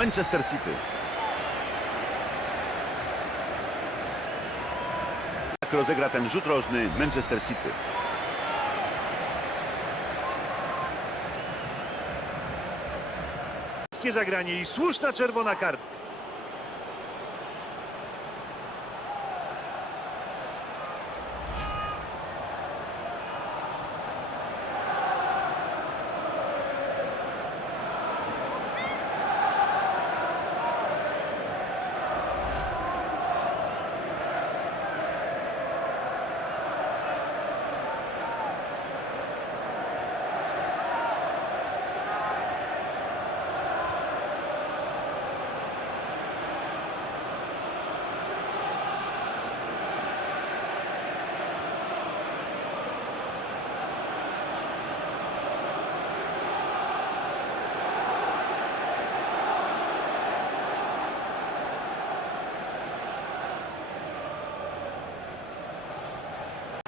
Manchester City. Jak rozegra ten rzut rożny Manchester City? Takie zagranie i słuszna czerwona kartka.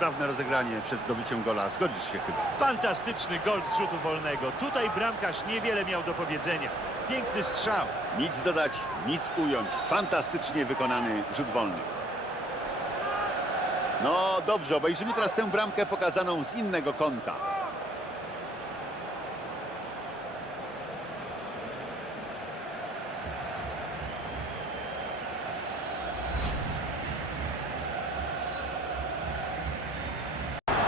Sprawne rozegranie przed zdobyciem gola. Zgodzisz się chyba. Fantastyczny gol z rzutu wolnego. Tutaj bramkarz niewiele miał do powiedzenia. Piękny strzał. Nic dodać, nic ująć. Fantastycznie wykonany rzut wolny. No dobrze, obejrzymy teraz tę bramkę pokazaną z innego kąta.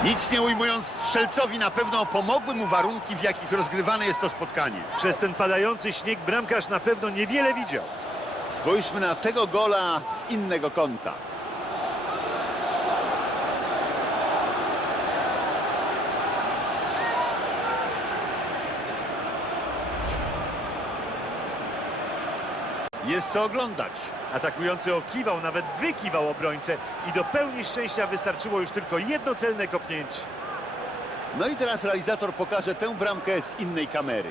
Nic nie ujmując, strzelcowi na pewno pomogły mu warunki, w jakich rozgrywane jest to spotkanie. Przez ten padający śnieg bramkarz na pewno niewiele widział. Spójrzmy na tego gola z innego kąta. Jest co oglądać. Atakujący okiwał, nawet wykiwał obrońcę i do pełni szczęścia wystarczyło już tylko jedno celne kopnięcie. No i teraz realizator pokaże tę bramkę z innej kamery.